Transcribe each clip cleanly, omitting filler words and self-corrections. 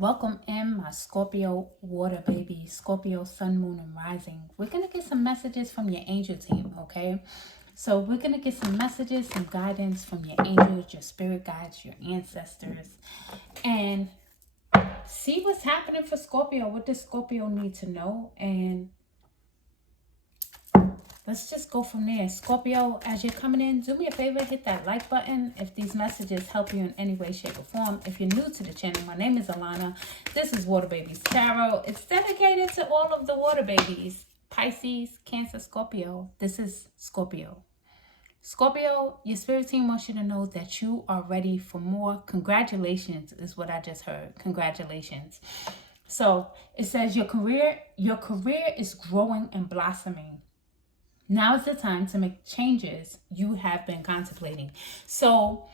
Welcome in my Scorpio water baby, Scorpio sun, moon, and rising. We're going to get some messages from your angel team, okay? So we're going to get some messages, some guidance from your angels, your spirit guides, your ancestors, and see what's happening for Scorpio. What does Scorpio need to know? And let's just go from there. Scorpio, as you're coming in, do me a favor, hit that like button if these messages help you in any way, shape, or form. If you're new to the channel, my name is Alana. This is Water Babies Tarot. It's dedicated to all of the water babies. Pisces, Cancer, Scorpio. This is Scorpio. Scorpio, your spirit team wants you to know that you are ready for more. Congratulations is what I just heard. Congratulations. So it says your career is growing and blossoming. Now is the time to make changes you have been contemplating. So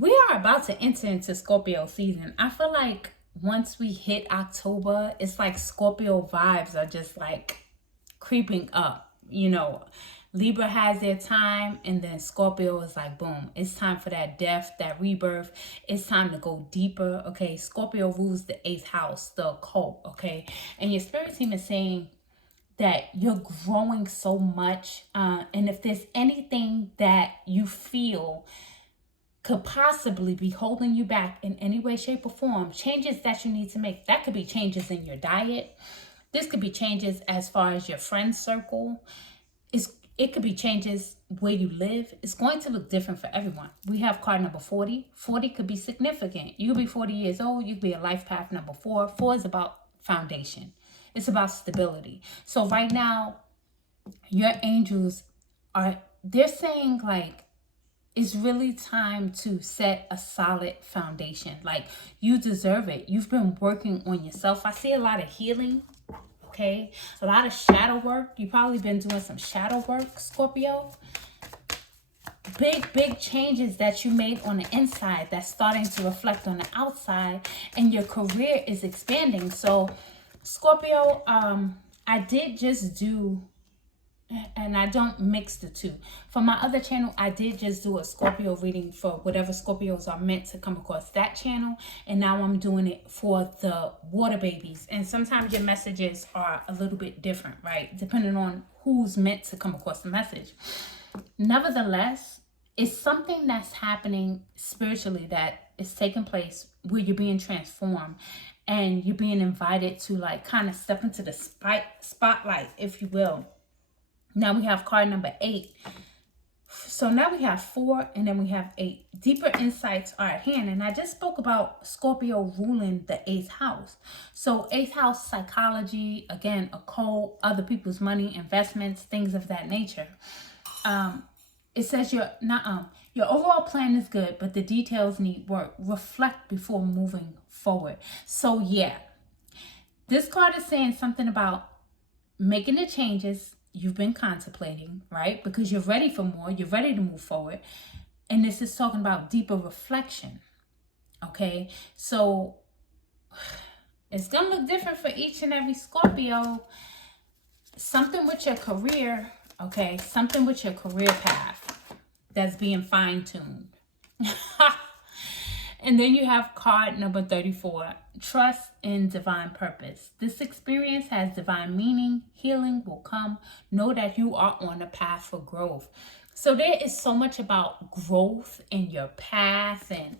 we are about to enter into Scorpio season. I feel like once we hit October, it's like Scorpio vibes are just like creeping up. You know, Libra has their time, and then Scorpio is like, boom, it's time for that death, that rebirth. It's time to go deeper, okay? Scorpio rules the 8th house, the occult, okay? And your spirit team is saying that you're growing so much, and if there's anything that you feel could possibly be holding you back in any way, shape, or form, changes that you need to make. That could be changes in your diet. This could be changes as far as your friend circle. It could be changes where you live. It's going to look different for everyone. We have card number 40. 40 could be significant. You could be 40 years old. You could be a life path number 4. 4 is about foundation. It's about stability. So right now, your angels they're saying like, it's really time to set a solid foundation. Like, you deserve it. You've been working on yourself. I see a lot of healing, okay? A lot of shadow work. You've probably been doing some shadow work, Scorpio. Big changes that you made on the inside that's starting to reflect on the outside, and your career is expanding. So Scorpio, I did just do, and I don't mix the two. For my other channel, I did just do a Scorpio reading for whatever Scorpios are meant to come across that channel. And now I'm doing it for the water babies. And sometimes your messages are a little bit different, right? Depending on who's meant to come across the message. Nevertheless, it's something that's happening spiritually that is taking place where you're being transformed and you're being invited to like kind of step into the spotlight, if you will. Now we have card number 8. So now we have 4 and then we have 8. Deeper insights are at hand. And I just spoke about Scorpio ruling the 8th house. So 8th house psychology, again, occult, other people's money, investments, things of that nature. It says your overall plan is good, but the details need work. Reflect before moving forward. So yeah, this card is saying something about making the changes you've been contemplating, right? Because you're ready for more, you're ready to move forward. And this is talking about deeper reflection, okay? So it's gonna look different for each and every Scorpio. Something with your career, okay? Something with your career path that's being fine-tuned. And then you have card number 34, trust in divine purpose. This experience has divine meaning. Healing will come. Know that you are on a path for growth. So there is so much about growth in your path and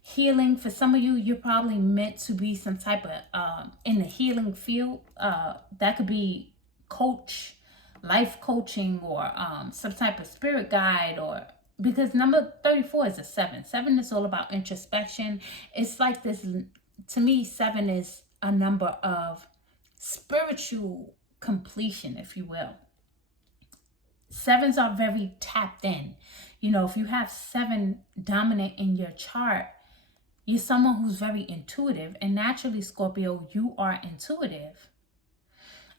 healing. For some of you, you're probably meant to be some type of, in the healing field. That could be coach, life coaching, or some type of spirit guide, or because number 34 is a 7. 7 is all about introspection. It's like this, to me, 7 is a number of spiritual completion, if you will. 7s are very tapped in. You know, if you have 7 dominant in your chart, you're someone who's very intuitive. And naturally, Scorpio, you are intuitive.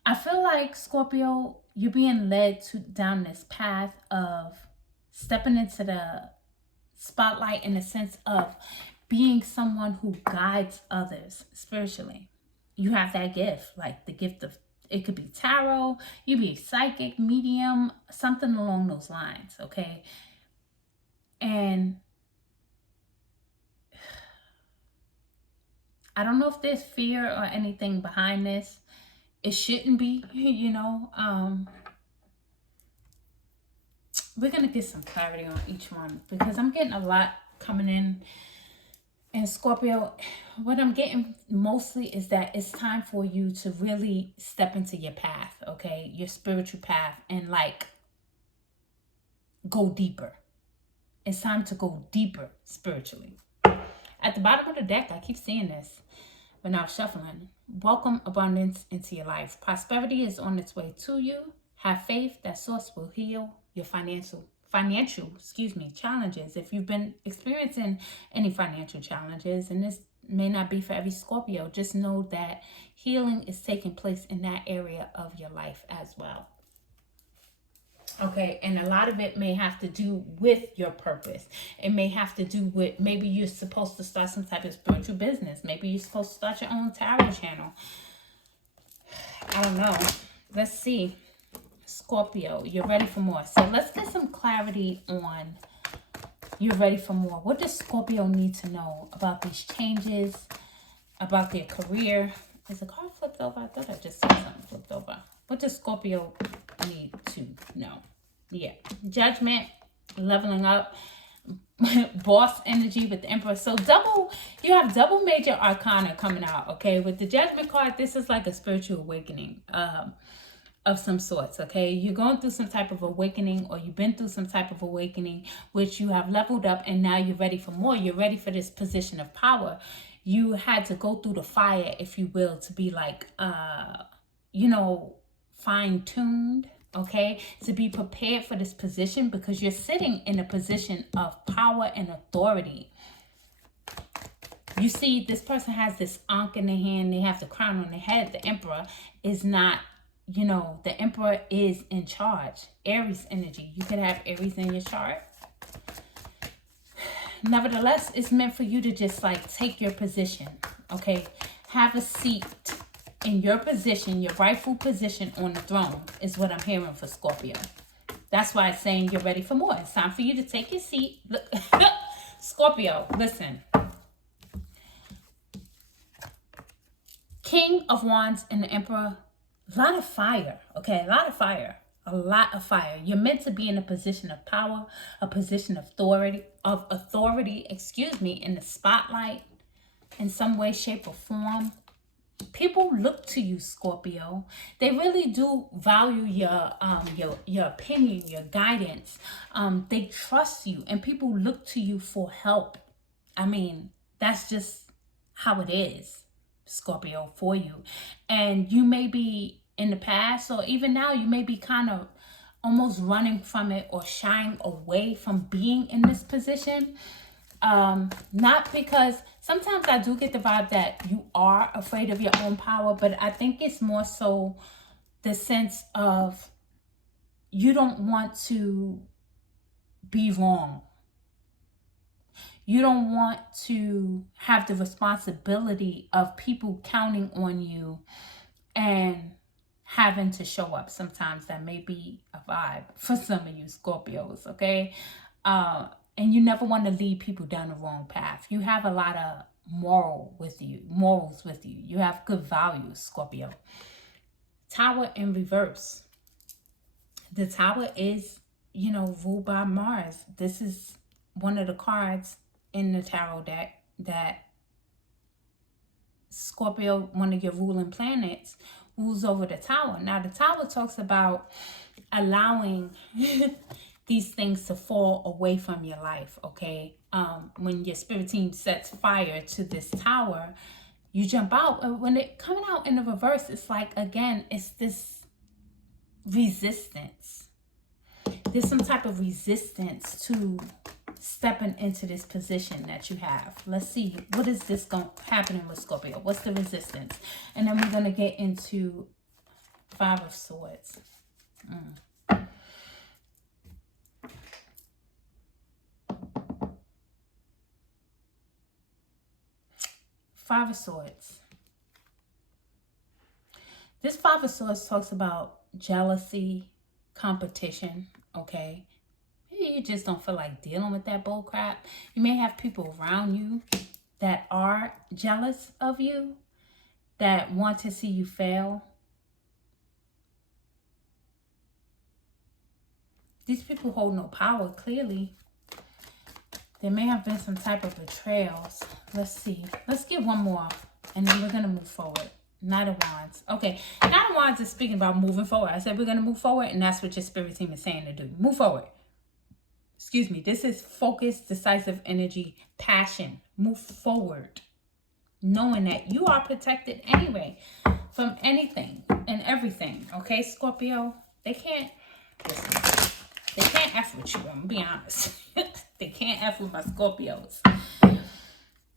I feel like, Scorpio, you're being led down this path of stepping into the spotlight in the sense of being someone who guides others spiritually. You have that gift, like the gift of, it could be tarot, you be psychic, medium, something along those lines, okay? And I don't know if there's fear or anything behind this. It shouldn't be, you know. We're going to get some clarity on each one because I'm getting a lot coming in. And Scorpio, what I'm getting mostly is that it's time for you to really step into your path, okay? Your spiritual path, and like go deeper. It's time to go deeper spiritually. At the bottom of the deck, I keep seeing this, but now shuffling. Welcome abundance into your life. Prosperity is on its way to you. Have faith that source will heal your financial challenges. If you've been experiencing any financial challenges, and this may not be for every Scorpio, just know that healing is taking place in that area of your life as well. Okay, and a lot of it may have to do with your purpose. It may have to do with, maybe you're supposed to start some type of spiritual business. Maybe you're supposed to start your own tarot channel. I don't know. Let's see. Scorpio, you're ready for more. So let's get some clarity on you're ready for more. What does Scorpio need to know about these changes, about their career? Is the card flipped over? I thought I just saw something flipped over. What does Scorpio need to know? Yeah. Judgment, leveling up, boss energy with the Emperor. So you have double major arcana coming out, okay? With the Judgment card, this is like a spiritual awakening of some sorts, okay? You're going through some type of awakening, or you've been through some type of awakening, which you have leveled up, and now you're ready for more. You're ready for this position of power. You had to go through the fire, if you will, to be like, fine-tuned, okay? To be prepared for this position, because you're sitting in a position of power and authority. You see, this person has this ankh in their hand. They have the crown on their head. The Emperor is not, the Emperor is in charge. Aries energy. You could have Aries in your chart. Nevertheless, it's meant for you to just like take your position, okay? Have a seat in your position, your rightful position on the throne is what I'm hearing for Scorpio. That's why it's saying you're ready for more. It's time for you to take your seat. Look, Scorpio, listen. King of Wands and the Emperor, a lot of fire, okay? A lot of fire. A lot of fire. You're meant to be in a position of power, a position of authority, in the spotlight in some way, shape, or form. People look to you, Scorpio. They really do value your opinion, your guidance. They trust you, and people look to you for help. I mean, that's just how it is, Scorpio, for you. And you may be in the past, or even now, you may be kind of almost running from it or shying away from being in this position. Not because sometimes I do get the vibe that you are afraid of your own power, but I think it's more so the sense of you don't want to be wrong. You don't want to have the responsibility of people counting on you and having to show up. Sometimes that may be a vibe for some of you Scorpios, okay? And you never want to lead people down the wrong path. You have a lot of morals with you. You have good values, Scorpio. Tower in reverse. The Tower is, ruled by Mars. This is one of the cards in the tarot deck that Scorpio, one of your ruling planets, rules over the Tower. Now, the Tower talks about allowing these things to fall away from your life, okay? When your spirit team sets fire to this tower, you jump out. When it coming out in the reverse, it's like, again, it's this resistance. There's some type of resistance to stepping into this position that you have. Let's see, what is this happening with Scorpio? What's the resistance? And then we're going to get into Five of Swords. Five of Swords. This Five of Swords talks about jealousy, competition, okay? Maybe you just don't feel like dealing with that bull crap. You may have people around you that are jealous of you, that want to see you fail. These people hold no power, clearly. There may have been some type of betrayals. Let's see. Let's get one more, and then we're going to move forward. Knight of Wands. Okay, Knight of Wands is speaking about moving forward. I said we're going to move forward, and that's what your spirit team is saying to do. Move forward. Excuse me. This is focused, decisive energy, passion. Move forward. Knowing that you are protected anyway from anything and everything. Okay, Scorpio? They can't, listen, they can't F with you. I'm going to be honest. They can't F with my Scorpios.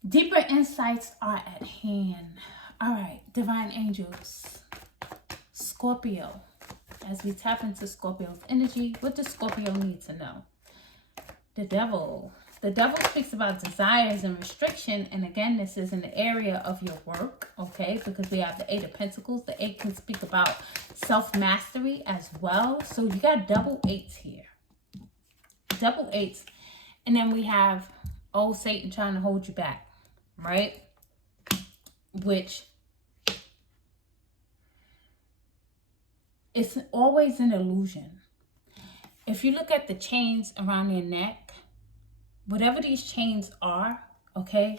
Deeper insights are at hand. All right, divine angels. Scorpio. As we tap into Scorpio's energy, what does Scorpio need to know? The devil. The devil speaks about desires and restriction. And again, this is in the area of your work, okay? Because we have the Eight of Pentacles. The 8 can speak about self-mastery as well. So you got double 8s here. Double 8s. And then we have old Satan trying to hold you back, right? Which it's always an illusion. If you look at the chains around their neck, whatever these chains are, okay,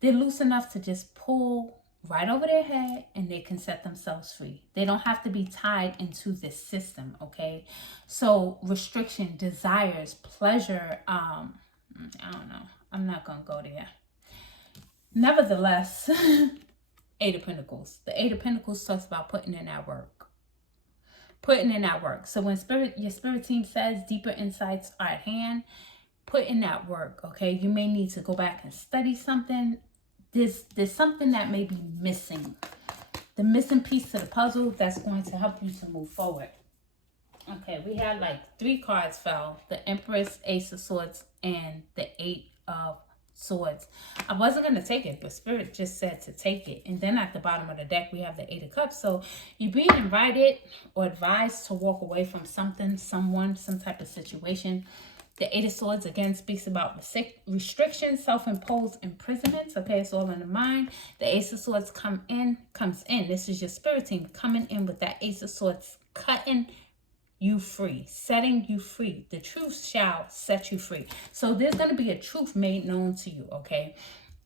they're loose enough to just pull right over their head and they can set themselves free. They don't have to be tied into this system, okay? So restriction, desires, pleasure, I don't know. I'm not going to go there. Nevertheless, Eight of Pentacles. The Eight of Pentacles talks about putting in that work. Putting in that work. So when your spirit team says deeper insights are at hand, put in that work, okay? You may need to go back and study something. There's something that may be missing. The missing piece to the puzzle that's going to help you to move forward. Okay, we had like 3 cards fell. The Empress, Ace of Swords, and the 8 of Swords. I wasn't going to take it, but Spirit just said to take it. And then at the bottom of the deck, we have the 8 of Cups. So you're being invited or advised to walk away from something, someone, some type of situation. The 8 of Swords, again, speaks about restrictions, self-imposed imprisonments. Okay, it's all in the mind. The Ace of Swords comes in. This is your spirit team coming in with that Ace of Swords, cutting you free, setting you free. The truth shall set you free. So there's going to be a truth made known to you, okay?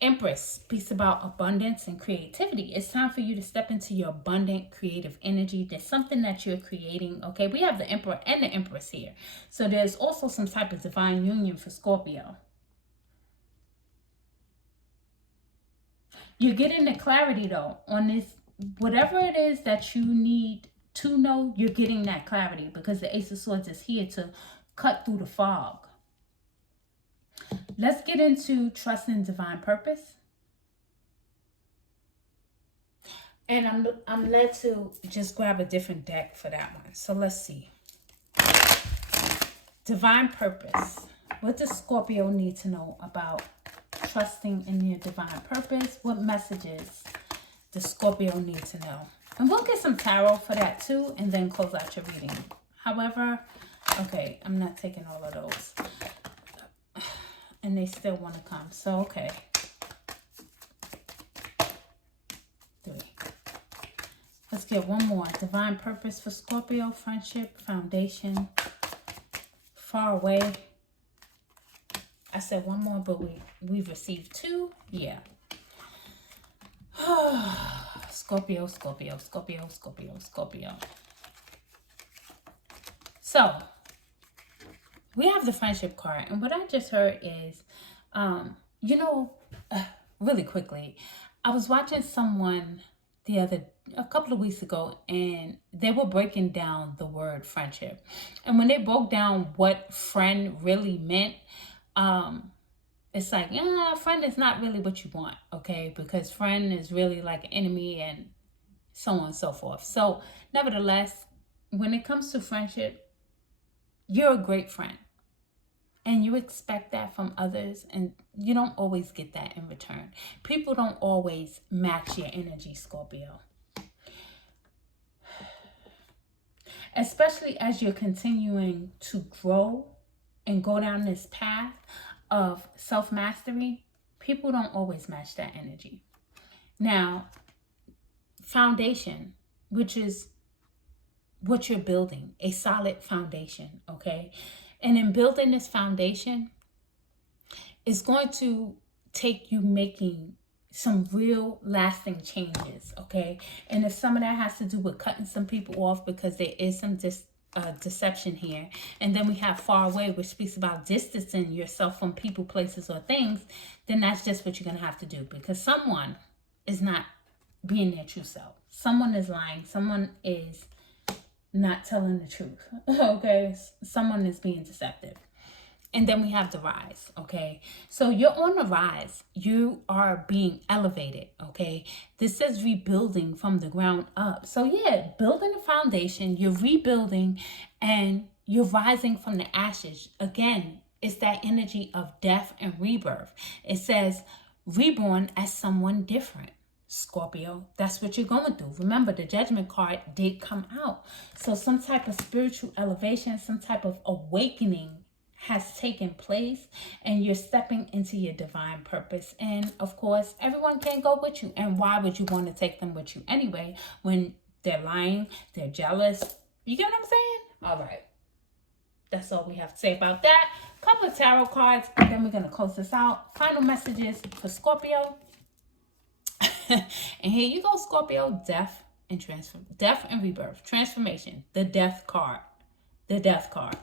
Empress speaks about abundance and creativity. It's time for you to step into your abundant creative energy. There's something that you're creating, okay? We have the Emperor and the Empress here. So there's also some type of divine union for Scorpio. You're getting the clarity, though, on this. Whatever it is that you need to know, you're getting that clarity because the Ace of Swords is here to cut through the fog. Let's get into trusting divine purpose. And I'm led to just grab a different deck for that one. So let's see. Divine purpose. What does Scorpio need to know about trusting in your divine purpose? What messages does Scorpio need to know? And we'll get some tarot for that too, and then close out your reading. However, okay, I'm not taking all of those. And they still want to come. So, okay. 3. Let's get one more. Divine purpose for Scorpio. Friendship, foundation, far away. I said one more, but we've received 2. Yeah. Scorpio, Scorpio, Scorpio, Scorpio, Scorpio. So, we have the friendship card. And what I just heard is, really quickly, I was watching someone a couple of weeks ago, and they were breaking down the word friendship. And when they broke down what friend really meant, it's like, friend is not really what you want, okay? Because friend is really like an enemy and so on and so forth. So, nevertheless, when it comes to friendship, you're a great friend. And you expect that from others, and you don't always get that in return. People don't always match your energy, Scorpio. Especially as you're continuing to grow and go down this path of self-mastery, people don't always match that energy. Now, foundation, which is what you're building, a solid foundation, okay? And in building this foundation, it's going to take you making some real lasting changes, okay? And if some of that has to do with cutting some people off because there is some deception here, and then we have far away, which speaks about distancing yourself from people, places, or things, then that's just what you're going to have to do, because someone is not being their true self. Someone is lying. Someone is not telling the truth, okay? Someone is being deceptive. And then we have the rise, okay? So you're on the rise. You are being elevated, okay? This is rebuilding from the ground up. So yeah, building a foundation, you're rebuilding, and you're rising from the ashes. Again, it's that energy of death and rebirth. It says reborn as someone different. Scorpio, that's what you're going through. Remember, the Judgment card did come out. So some type of spiritual elevation, some type of awakening has taken place, and you're stepping into your divine purpose. And of course, everyone can't go with you. And why would you want to take them with you anyway when they're lying, they're jealous? You get what I'm saying? All right. That's all we have to say about that. Couple of tarot cards, and then we're going to close this out. Final messages for Scorpio. And here you go, Scorpio. Death and rebirth. Transformation. The death card. The death card.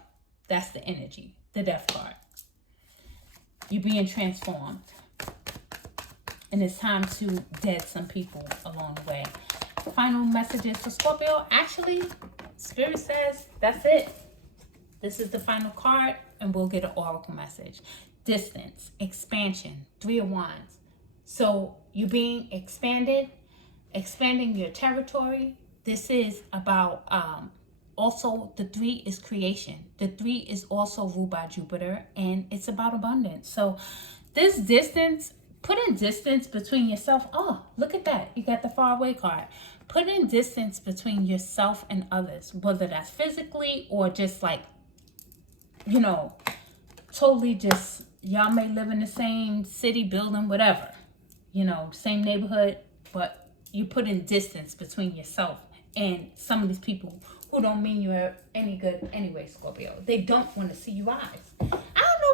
That's the energy. The death card. You're being transformed. And it's time to dead some people along the way. Final messages for Scorpio. Actually, Spirit says that's it. This is the final card, and we'll get an oracle message. Distance, expansion, 3 of Wands. So you're being expanded, expanding your territory. This is about, also the 3 is creation. The 3 is also ruled by Jupiter, and it's about abundance. So this distance, put in distance between yourself. Oh, look at that. You got the far away card. Put in distance between yourself and others, whether that's physically or just like, you know, totally just, y'all may live in the same city, building, whatever. You know, same neighborhood, but you put in distance between yourself and some of these people who don't mean you any good anyway, Scorpio. They don't want to see you rise. I don't know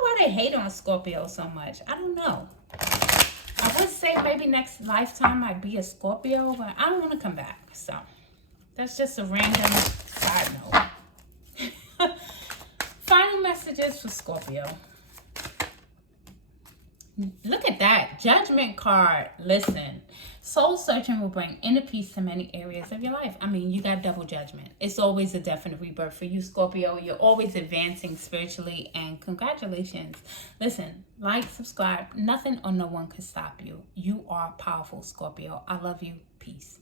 why they hate on Scorpio so much. I don't know. I would say maybe next lifetime I'd be a Scorpio, but I don't want to come back. So that's just a random side note. Final messages for Scorpio. Look at that Judgment card. Listen, soul searching will bring inner peace to many areas of your life. I mean, you got double judgment. It's always a definite rebirth for you, Scorpio. You're always advancing spiritually, and congratulations. Listen, like, subscribe. Nothing or no one can stop you. You are powerful, Scorpio. I love you. Peace.